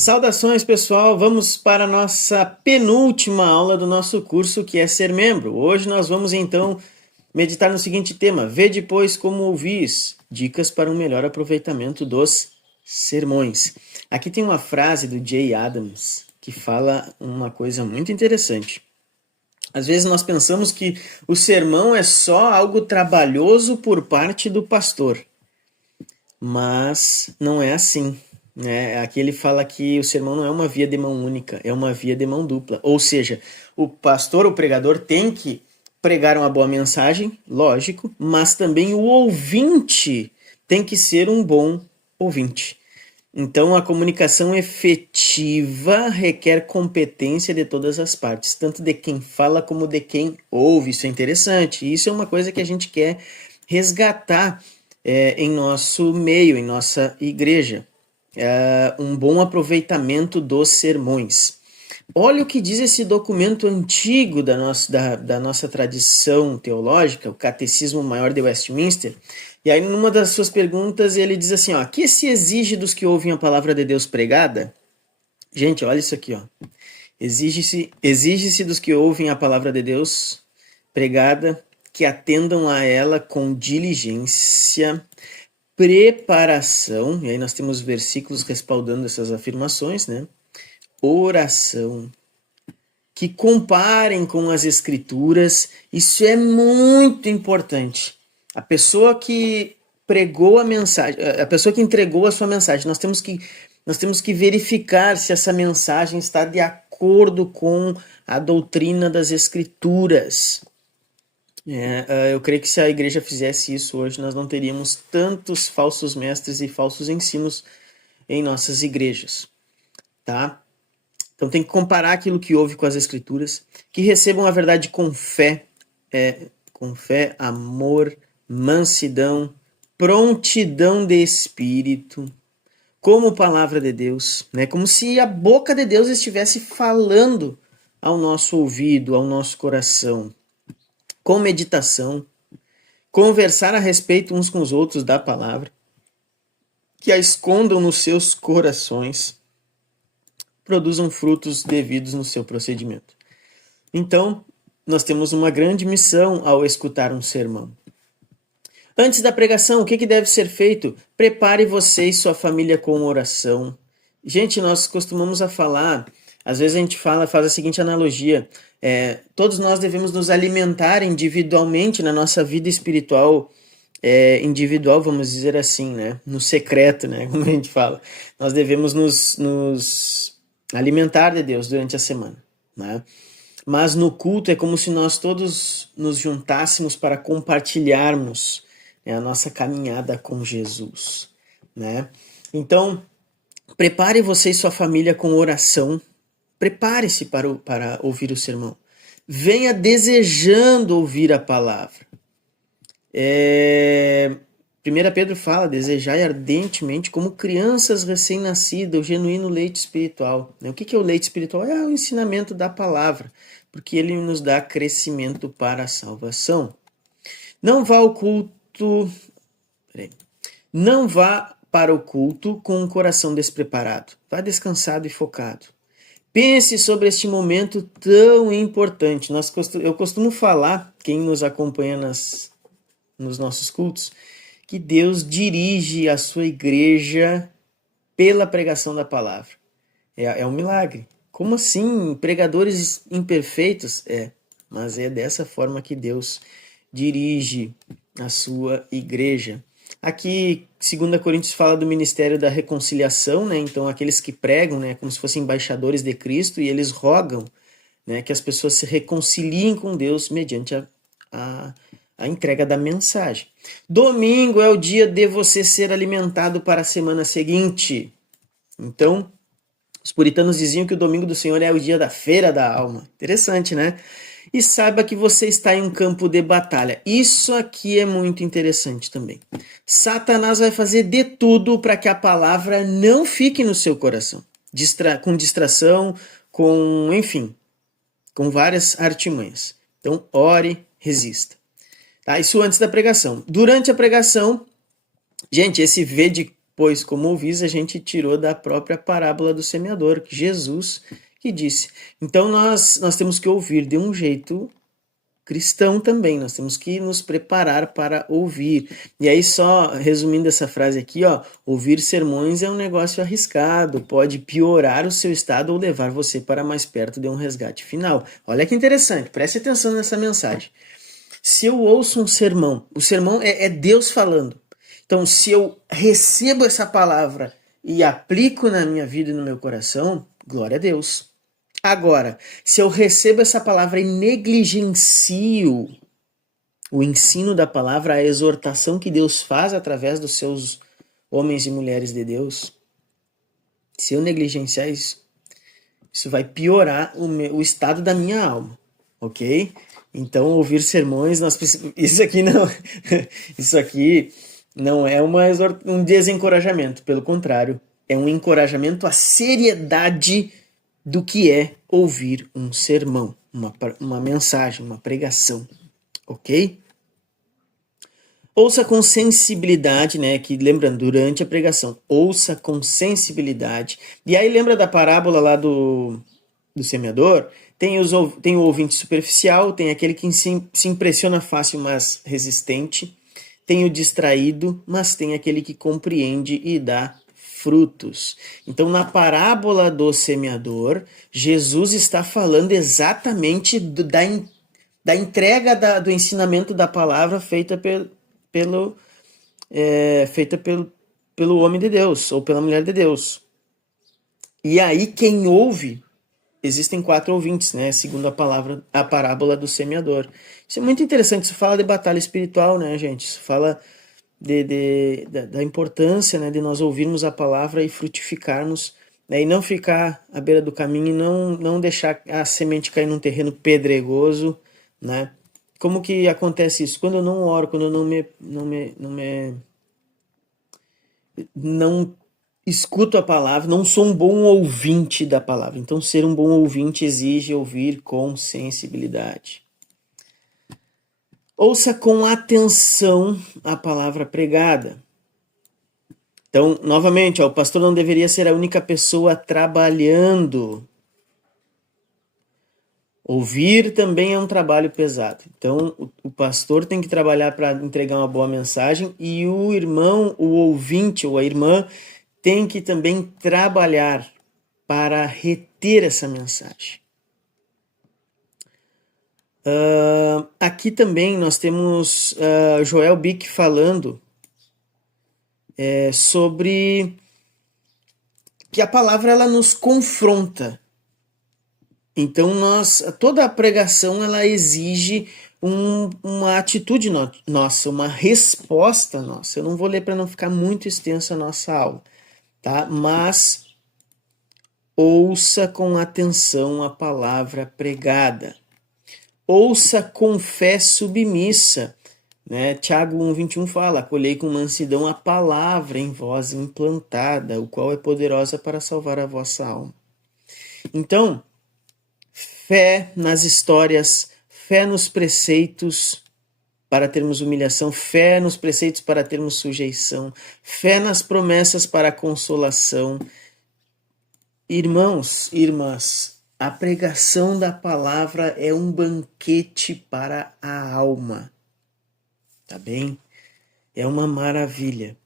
Saudações, pessoal! Vamos para a nossa penúltima aula do nosso curso, que é Ser Membro. Hoje nós vamos, então, meditar no seguinte tema: Vede, pois, como ouvis, dicas para um melhor aproveitamento dos sermões. Aqui tem uma frase do Jay Adams que fala uma coisa muito interessante. Às vezes nós pensamos que o sermão é só algo trabalhoso por parte do pastor, mas não é assim. Aqui ele fala que o sermão não é uma via de mão única, é uma via de mão dupla. Ou seja, o pastor, o pregador, tem que pregar uma boa mensagem, lógico, mas também o ouvinte tem que ser um bom ouvinte. Então, a comunicação efetiva requer competência de todas as partes, tanto de quem fala como de quem ouve. Isso é interessante. Isso é uma coisa que a gente quer resgatar em nosso meio, em nossa igreja. Um bom aproveitamento dos sermões. Olha o que diz esse documento antigo da nossa tradição teológica, o Catecismo Maior de Westminster. E aí, numa das suas perguntas, ele diz assim, ó, que se exige dos que ouvem a palavra de Deus pregada? Gente, olha isso aqui, ó. Exige-se dos que ouvem a palavra de Deus pregada que atendam a ela com diligência, preparação, e aí nós temos versículos respaldando essas afirmações, né? Oração, que comparem com as escrituras. Isso é muito importante. A pessoa que pregou a mensagem, a pessoa que entregou a sua mensagem, nós temos que verificar se essa mensagem está de acordo com a doutrina das escrituras. Eu creio que se a igreja fizesse isso hoje, nós não teríamos tantos falsos mestres e falsos ensinos em nossas igrejas, tá? Então tem que comparar aquilo que ouve com as escrituras, que recebam a verdade com fé, amor, mansidão, prontidão de espírito, como palavra de Deus, né? Como se a boca de Deus estivesse falando ao nosso ouvido, ao nosso coração, com meditação, conversar a respeito uns com os outros da palavra, que a escondam nos seus corações, produzam frutos devidos no seu procedimento. Então, nós temos uma grande missão ao escutar um sermão. Antes da pregação, o que deve ser feito? Prepare você e sua família com oração. Gente, nós costumamos falar, às vezes a gente faz a seguinte analogia, todos nós devemos nos alimentar individualmente na nossa vida espiritual, individual, vamos dizer assim, né? No secreto, né? Como a gente fala. Nós devemos nos alimentar de Deus durante a semana, né? Mas no culto é como se nós todos nos juntássemos para compartilharmos a nossa caminhada com Jesus, né? Então, prepare você e sua família com oração. Prepare-se para ouvir o sermão. Venha desejando ouvir a palavra. 1 Pedro fala, desejai ardentemente como crianças recém-nascidas, o genuíno leite espiritual. O que é o leite espiritual? É o ensinamento da palavra, porque ele nos dá crescimento para a salvação. Não vá para o culto com um coração despreparado. Vá descansado e focado. Pense sobre este momento tão importante. Eu costumo falar, quem nos acompanha nos nossos cultos, que Deus dirige a sua igreja pela pregação da palavra. É um milagre. Como assim? Pregadores imperfeitos? Mas é dessa forma que Deus dirige a sua igreja. Aqui, 2 Coríntios fala do ministério da reconciliação, né? Então, aqueles que pregam, né, como se fossem embaixadores de Cristo, e eles rogam, né, que as pessoas se reconciliem com Deus mediante a entrega da mensagem. Domingo é o dia de você ser alimentado para a semana seguinte. Então, os puritanos diziam que o domingo do Senhor é o dia da feira da alma. Interessante, né? E saiba que você está em um campo de batalha. Isso aqui é muito interessante também. Satanás vai fazer de tudo para que a palavra não fique no seu coração. Com distração, enfim, com várias artimanhas. Então, ore, resista. Tá? Isso antes da pregação. Durante a pregação, gente, esse vede, pois como ouvis, a gente tirou da própria parábola do semeador, Jesus que disse. Então nós temos que ouvir de um jeito cristão também, nós temos que nos preparar para ouvir. E aí, só resumindo essa frase aqui, ó, ouvir sermões é um negócio arriscado, pode piorar o seu estado ou levar você para mais perto de um resgate final. Olha que interessante, preste atenção nessa mensagem. Se eu ouço um sermão, o sermão é Deus falando. Então, se eu recebo essa palavra e aplico na minha vida e no meu coração, glória a Deus. Agora, se eu recebo essa palavra e negligencio o ensino da palavra, a exortação que Deus faz através dos seus homens e mulheres de Deus, se eu negligenciar isso, isso vai piorar o estado da minha alma, ok? Então, ouvir sermões, isso aqui não é um desencorajamento, pelo contrário, é um encorajamento à seriedade do que é ouvir um sermão, uma mensagem, uma pregação, ok? Ouça com sensibilidade, né? Que lembrando, durante a pregação, ouça com sensibilidade. E aí lembra da parábola lá do semeador? Tem o ouvinte superficial, tem aquele que se impressiona fácil, mas resistente. Tem o distraído, mas tem aquele que compreende e dá frutos. Então, na parábola do semeador, Jesus está falando exatamente da entrega do ensinamento da palavra feita pelo homem de Deus, ou pela mulher de Deus. E aí, quem ouve, existem 4 ouvintes, né? Segundo a parábola do semeador. Isso é muito interessante, isso fala de batalha espiritual, né, gente? Isso fala da importância, né, de nós ouvirmos a palavra e frutificarmos, né, e não ficar à beira do caminho e não deixar a semente cair num terreno pedregoso, né? Como que acontece isso? Quando eu não oro, quando eu não escuto a palavra, não sou um bom ouvinte da palavra. Então, ser um bom ouvinte exige ouvir com sensibilidade. Ouça com atenção a palavra pregada. Então, novamente, o pastor não deveria ser a única pessoa trabalhando. Ouvir também é um trabalho pesado. Então, o pastor tem que trabalhar para entregar uma boa mensagem e o irmão, o ouvinte ou a irmã tem que também trabalhar para reter essa mensagem. Aqui também nós temos Joel Bick falando sobre que a palavra ela nos confronta. Então toda a pregação ela exige uma atitude nossa, uma resposta nossa. Eu não vou ler para não ficar muito extensa a nossa aula, tá? Mas ouça com atenção a palavra pregada. Ouça com fé submissa, né? Tiago 1,21 fala, acolhei com mansidão a palavra em vós implantada, o qual é poderosa para salvar a vossa alma. Então, fé nas histórias, fé nos preceitos para termos humilhação, fé nos preceitos para termos sujeição, fé nas promessas para consolação. Irmãos, irmãs, a pregação da palavra é um banquete para a alma, tá bem? É uma maravilha.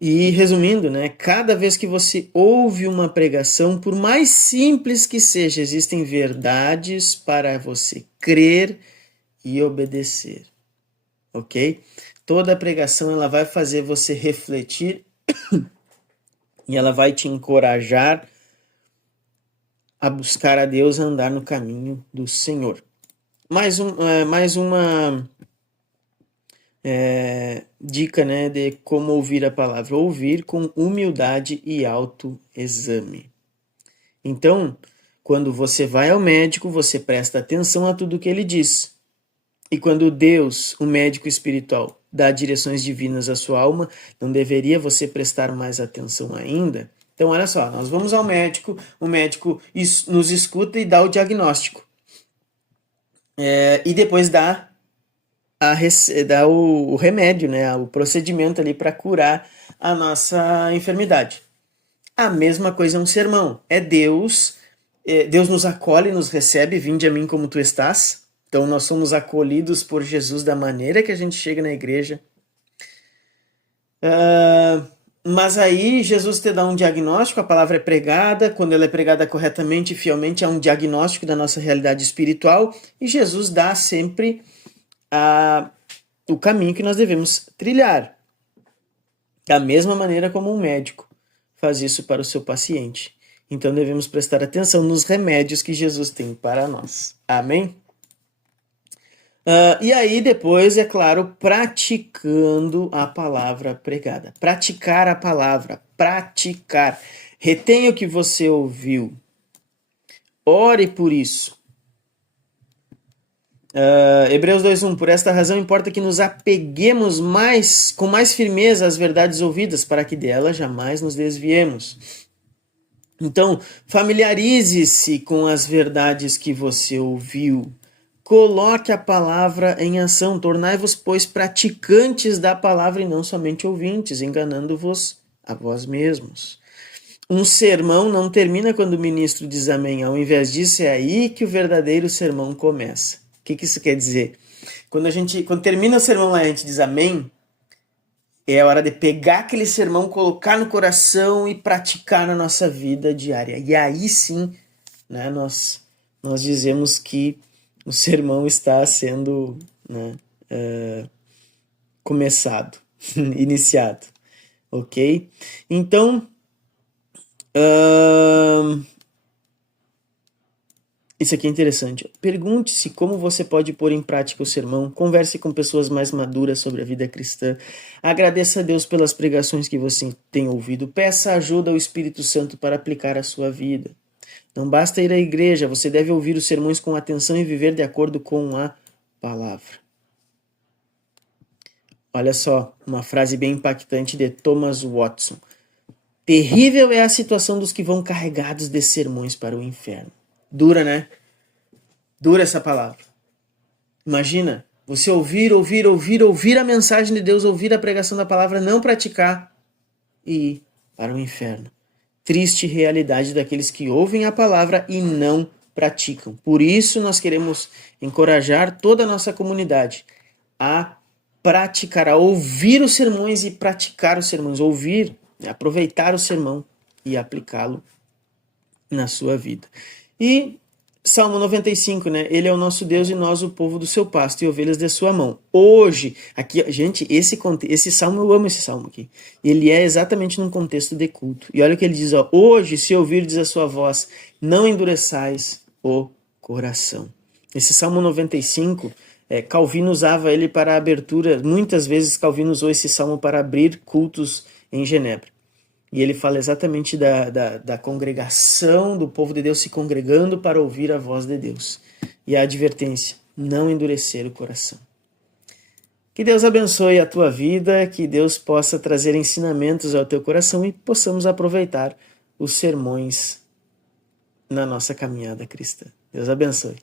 E resumindo, né, cada vez que você ouve uma pregação, por mais simples que seja, existem verdades para você crer e obedecer, ok? Toda pregação ela vai fazer você refletir e ela vai te encorajar a buscar a Deus, a andar no caminho do Senhor. Mais uma dica, né, de como ouvir a palavra. Ouvir com humildade e autoexame. Então, quando você vai ao médico, você presta atenção a tudo que ele diz. E quando Deus, o médico espiritual, dá direções divinas à sua alma, não deveria você prestar mais atenção ainda? Então, olha só, nós vamos ao médico, o médico nos escuta e dá o diagnóstico. E depois dá dar o remédio, né? O procedimento ali para curar a nossa enfermidade. A mesma coisa é um sermão. Deus nos acolhe, nos recebe, vinde a mim como tu estás. Então nós somos acolhidos por Jesus da maneira que a gente chega na igreja. Mas aí Jesus te dá um diagnóstico, a palavra é pregada, quando ela é pregada corretamente e fielmente, é um diagnóstico da nossa realidade espiritual, e Jesus dá sempre o caminho que nós devemos trilhar. Da mesma maneira como um médico faz isso para o seu paciente. Então devemos prestar atenção nos remédios que Jesus tem para nós. Amém? E aí depois, é claro, praticando a palavra pregada. Praticar a palavra, praticar. Retenha o que você ouviu. Ore por isso. Hebreus 2:1. Por esta razão importa que nos apeguemos com mais firmeza às verdades ouvidas, para que delas jamais nos desviemos. Então, familiarize-se com as verdades que você ouviu. Coloque a palavra em ação. Tornai-vos, pois, praticantes da palavra e não somente ouvintes, enganando-vos a vós mesmos. Um sermão não termina quando o ministro diz amém. Ao invés disso, é aí que o verdadeiro sermão começa. O que isso quer dizer? Quando termina o sermão lá e a gente diz amém, é a hora de pegar aquele sermão, colocar no coração e praticar na nossa vida diária. E aí sim, né, nós dizemos que o sermão está sendo, né, começado, iniciado. Ok? Então, isso aqui é interessante. Pergunte-se como você pode pôr em prática o sermão. Converse com pessoas mais maduras sobre a vida cristã. Agradeça a Deus pelas pregações que você tem ouvido. Peça ajuda ao Espírito Santo para aplicar a sua vida. Não basta ir à igreja, você deve ouvir os sermões com atenção e viver de acordo com a palavra. Olha só, uma frase bem impactante de Thomas Watson. Terrível é a situação dos que vão carregados de sermões para o inferno. Dura, né? Dura essa palavra. Imagina, você ouvir a mensagem de Deus, ouvir a pregação da palavra, não praticar e ir para o inferno. Triste realidade daqueles que ouvem a palavra e não praticam. Por isso nós queremos encorajar toda a nossa comunidade a praticar, a ouvir os sermões e praticar os sermões. Ouvir, aproveitar o sermão e aplicá-lo na sua vida. E Salmo 95, né? Ele é o nosso Deus e nós o povo do seu pasto e ovelhas de sua mão. Hoje, aqui, gente, esse salmo, eu amo esse salmo aqui. Ele é exatamente num contexto de culto. E olha o que ele diz, ó. Hoje, se ouvirdes a sua voz, não endureçais o coração. Esse Salmo 95, Calvino usava ele para a abertura. Muitas vezes Calvino usou esse salmo para abrir cultos em Genebra. E ele fala exatamente da congregação, do povo de Deus se congregando para ouvir a voz de Deus. E a advertência, não endurecer o coração. Que Deus abençoe a tua vida, que Deus possa trazer ensinamentos ao teu coração e possamos aproveitar os sermões na nossa caminhada cristã. Deus abençoe.